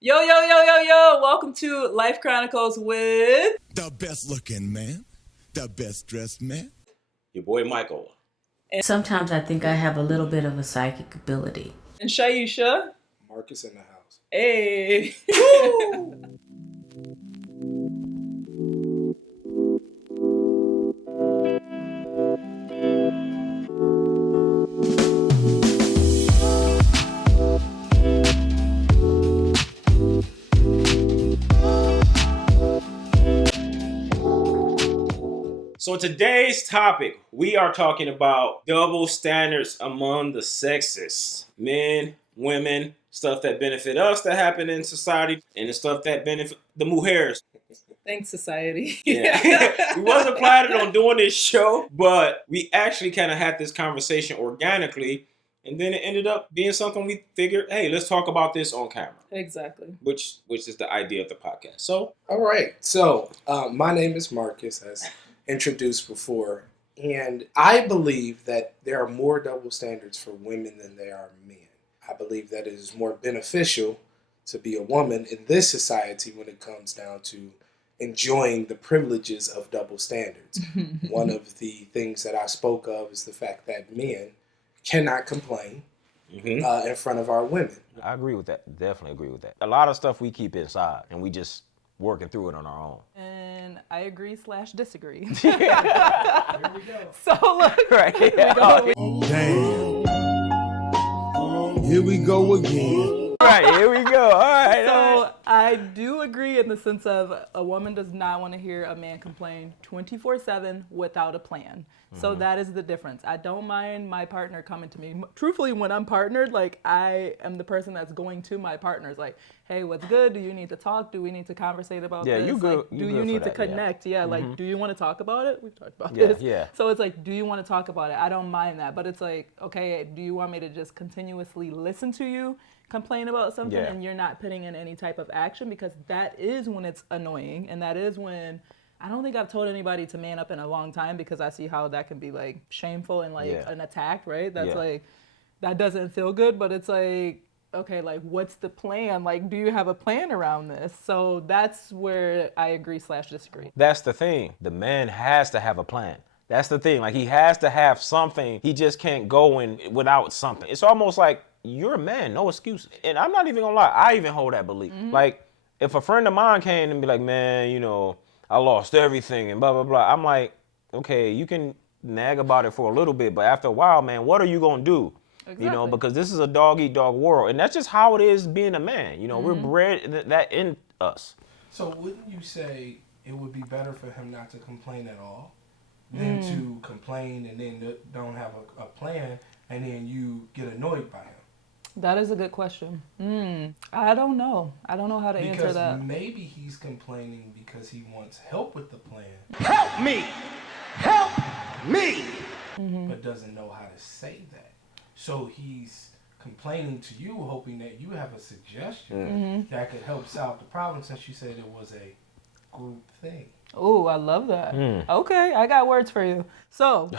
Yo, yo, yo, yo, yo! Welcome to Life Chronicles with The best looking man, the best dressed man. Your boy Michael. Sometimes I think I have a little bit of a psychic ability. and Shyeasha. Marcus in the house. Hey! So today's topic, we are talking about double standards among the sexes. Men, women, stuff that benefit us that happen in society, and the stuff that benefit the mujeres. Thanks, society. Yeah. We wasn't planning on doing this show, but we actually kind of had this conversation organically, and then it ended up being something we figured, hey, let's talk about this on camera. Exactly. Which is the idea of the podcast. So, all right. So, my name is Marcus, as introduced before, and I believe that there are more double standards for women than there are men. I believe that it is more beneficial to be a woman in this society when it comes down to enjoying the privileges of double standards. One of the things that I spoke of is the fact that men cannot complain in front of our women. I agree with that. Definitely agree with that. A lot of stuff we keep inside, and we just working through it on our own. And I agree/disagree. Here we go. So look, Right. we go. Damn. Here we go again. Right, here we go. All right. So I do agree in the sense of a woman does not want to hear a man complain 24/7 without a plan. So that is the difference. I don't mind my partner coming to me. Truthfully, when I'm partnered, like I am the person that's going to my partners. Like, hey, what's good? Do you need to talk? Do we need to conversate about Yeah, this? you good. Like, You do good you for need to that, yeah. connect? Yeah, like, do you want to talk about it? We've talked about Yeah, this. yeah. So it's like, do you want to talk about it? I don't mind that. But it's like, okay, do you want me to just continuously listen to you complain about something Yeah. and you're not putting in any type of action? Because that is when it's annoying, and that is when I don't think I've told anybody to man up in a long time, because I see how that can be like shameful and like Yeah. an attack, right? That's Yeah. like, that doesn't feel good, but it's like, okay, like what's the plan? Like, do you have a plan around this? So that's where I agree/disagree. That's the thing. The man has to have a plan. That's the thing. Like, he has to have something. He just can't go in without something. It's almost like you're a man, no excuse. And I'm not even gonna lie, I even hold that belief. Like, if a friend of mine came and be like, man, you know, I lost everything and blah, blah, blah. I'm like, okay, you can nag about it for a little bit, but after a while, man, what are you gonna do? Exactly. You know, because this is a dog-eat-dog world. And that's just how it is being a man. You know, we're bred that in us. So, wouldn't you say it would be better for him not to complain at all than to complain and then don't have a plan, and then you get annoyed by him? That is a good question. I don't know. I don't know how to answer Because that. maybe he's complaining because he wants help with the plan, Help me! Help me! but doesn't know how to say that. So he's complaining to you, hoping that you have a suggestion that could help solve the problem, since you said it was a group thing. Oh, I love that. Okay, I got words for you. So,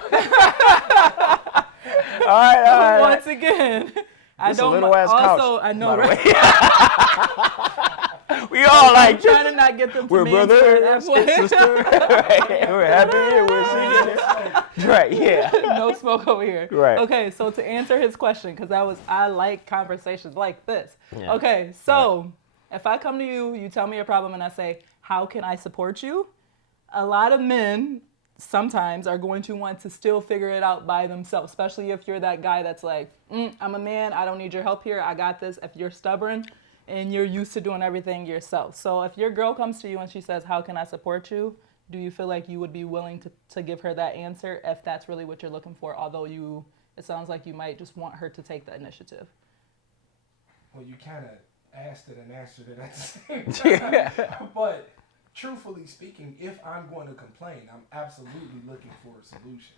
All right. once again, I It's a don't little ass couch, also, I know, by the right? We all like, I'm trying to not get them to we're mansplain brothers that and way. sisters. Right. We're happy here. We're singing. Right, yeah. No smoke over here. Right. Okay, so to answer his question, because I like conversations like this. Yeah. Okay, so if I come to you, you tell me your problem, and I say, how can I support you? A lot of men sometimes are going to want to still figure it out by themselves, especially if you're that guy that's like, I'm a man, I don't need your help here, I got this. If you're stubborn and you're used to doing everything yourself. So if your girl comes to you and she says, how can I support you? Do you feel like you would be willing to give her that answer if that's really what you're looking for? Although it sounds like you might just want her to take the initiative. Well, you kind of asked it and answered it at the same time. But truthfully speaking, if I'm going to complain, I'm absolutely looking for a solution.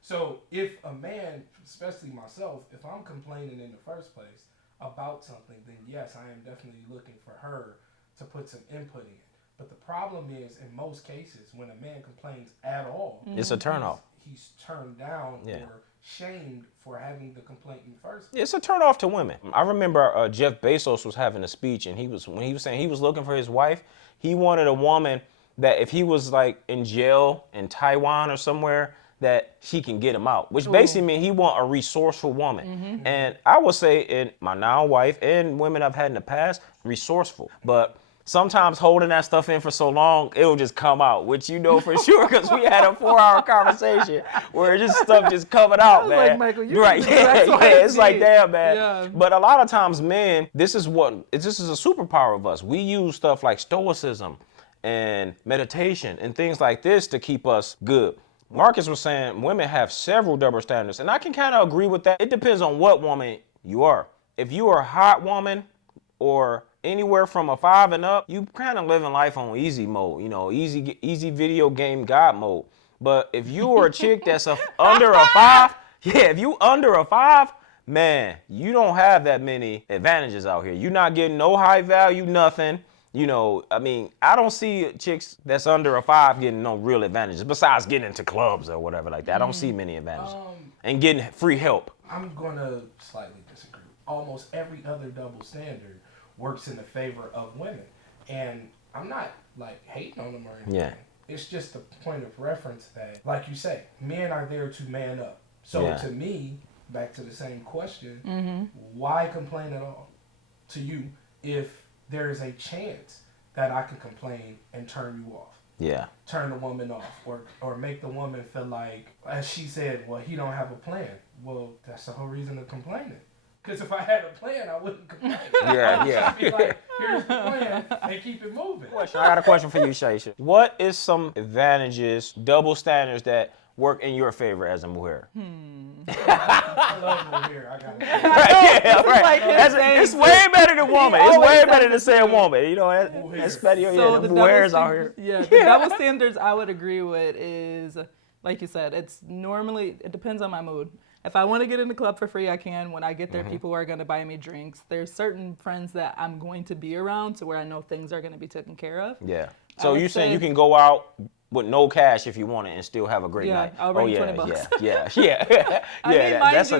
So if a man, especially myself, if I'm complaining in the first place about something, then yes, I am definitely looking for her to put some input in. But the problem is, in most cases, when a man complains at all, It's a turnoff. he's turned down, Yeah. or shamed for having the complaint in the first place. It's a turnoff to women. I remember Jeff Bezos was having a speech, and when he was saying he was looking for his wife, he wanted a woman that if he was like in jail in Taiwan or somewhere, that she can get him out, which basically means he want a resourceful woman. And I would say in my now wife and women I've had in the past, resourceful. But sometimes holding that stuff in for so long, it'll just come out, which you know for sure, because we had a 4-hour conversation where just stuff just coming out, man. Like, Michael, you right? Yeah. It's like, damn, man. Yeah. But a lot of times, men, this is a superpower of us. We use stuff like stoicism and meditation and things like this to keep us good. Marcus was saying women have several double standards, and I can kind of agree with that. It depends on what woman you are. If you are a hot woman or anywhere from a 5 and up, you kind of living life on easy mode, easy video game God mode. But if you are a chick that's under a 5, if you under a 5, man, you don't have that many advantages out here. You're not getting no high value, nothing. I don't see chicks that's under a 5 getting no real advantages besides getting into clubs or whatever like that. I don't see many advantages. And getting free help. I'm going to slightly disagree. Almost every other double standard works in the favor of women. And I'm not like hating on them or anything. Yeah. It's just a point of reference that, like you say, men are there to man up. So to me, back to the same question, why complain at all to you if there is a chance that I can complain and turn you off? Yeah. Turn the woman off or make the woman feel like, as she said, well, he don't have a plan. Well, that's the whole reason of complaining. Because if I had a plan, I wouldn't complain. I would just be like, here's the plan, and keep it moving. I got a question for you, Shyeasha. What is some advantages, double standards that work in your favor as a mujer? I love mujer, I gotta say. Right. It's way better than woman. It's way better than saying woman. That's better. So the mujeres out here. The double standards I would agree with is, like you said, it depends on my mood. If I want to get in the club for free, I can. When I get there, people are going to buy me drinks. There's certain friends that I'm going to be around to where I know things are going to be taken care of. Yeah. So you're saying you can go out with no cash if you want it and still have a great night. I'll bring $20.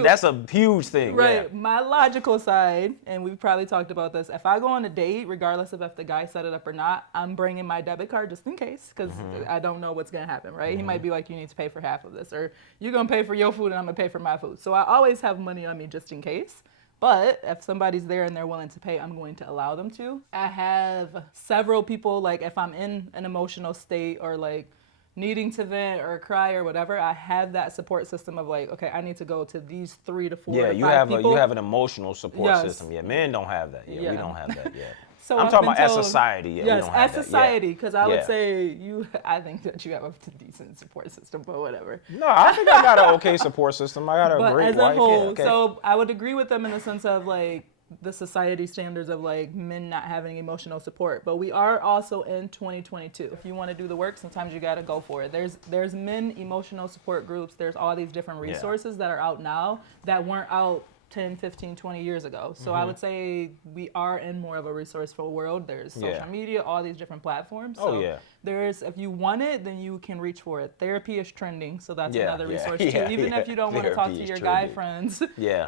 That's a huge thing. Right. Yeah. My logical side, and we've probably talked about this, if I go on a date, regardless of if the guy set it up or not, I'm bringing my debit card just in case, because I don't know what's going to happen, right? He might be like, you need to pay for half of this, or you're going to pay for your food and I'm going to pay for my food. So I always have money on me just in case. But if somebody's there and they're willing to pay, I'm going to allow them to. I have several people, like if I'm in an emotional state or like needing to vent or cry or whatever, I have that support system of like, okay, I need to go to these 3 to 4 or 5 people. You have an emotional support system. Yeah, men don't have that. Yeah, we don't have that. Yeah. So I'm talking about as society. Yeah, yes, we don't have as that. society, because I would say I think that you have a decent support system, but whatever. No, I think I got an okay support system. I got a great as wife. A whole, so I would agree with them in the sense of like the society standards of like men not having emotional support, but we are also in 2022. If you want to do the work, sometimes you got to go for it. There's men emotional support groups. There's all these different resources that are out now that weren't out 10, 15, 20 years ago. So I would say we are in more of a resourceful world. There's social media, all these different platforms. So if you want it, then you can reach for it. Therapy is trending, so that's another resource too. Even if you don't want to talk to your guy friends,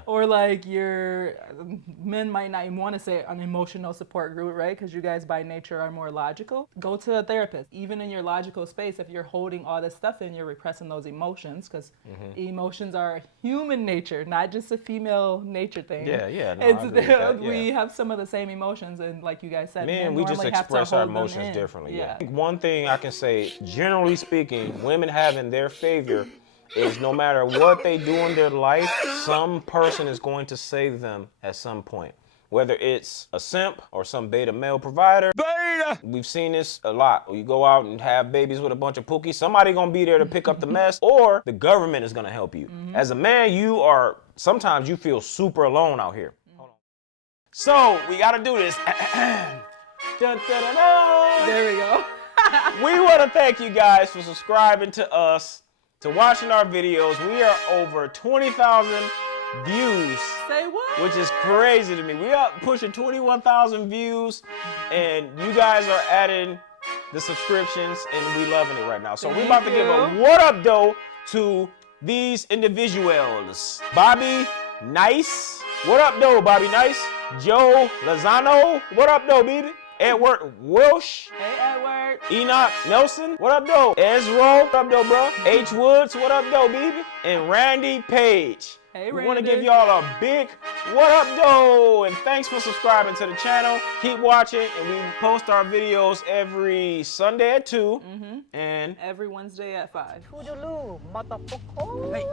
or like your men might not even want to say an emotional support group, right? Because you guys by nature are more logical. Go to a therapist. Even in your logical space, if you're holding all this stuff in, you're repressing those emotions, because emotions are human nature, not just a female nature thing. We have some of the same emotions, and like you guys said, men we just express our emotions differently. I think one thing I can say, generally speaking, women have in their favor is no matter what they do in their life, some person is going to save them at some point. Whether it's a simp or some beta male provider. Beta! We've seen this a lot. You go out and have babies with a bunch of pookies, somebody gonna be there to pick up the mess, or the government is gonna help you. As a man, sometimes you feel super alone out here. Hold on. So, we gotta do this. Dun, dun, dun, dun. There we go. We wanna thank you guys for subscribing to us, to watching our videos. We are over 20,000 views. Say what? Which is crazy to me. We are pushing 21,000 views, and you guys are adding the subscriptions, and we loving it right now. So we about to give a what up, though, to these individuals. Bobby Nice. What up, though, Bobby Nice? Joe Lozano. What up, though, baby? Edward Welsh. Hey, Edward. Enoch Nelson. What up, though? Ezra. What up, though, bro? H. Woods. What up, though, baby? And Randy Page. Hey, We want to Randy. give y'all a big what up, though? And thanks for subscribing to the channel. Keep watching, and we post our videos every Sunday at 2. And Every Wednesday at 5. Hey,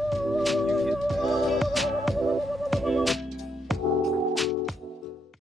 you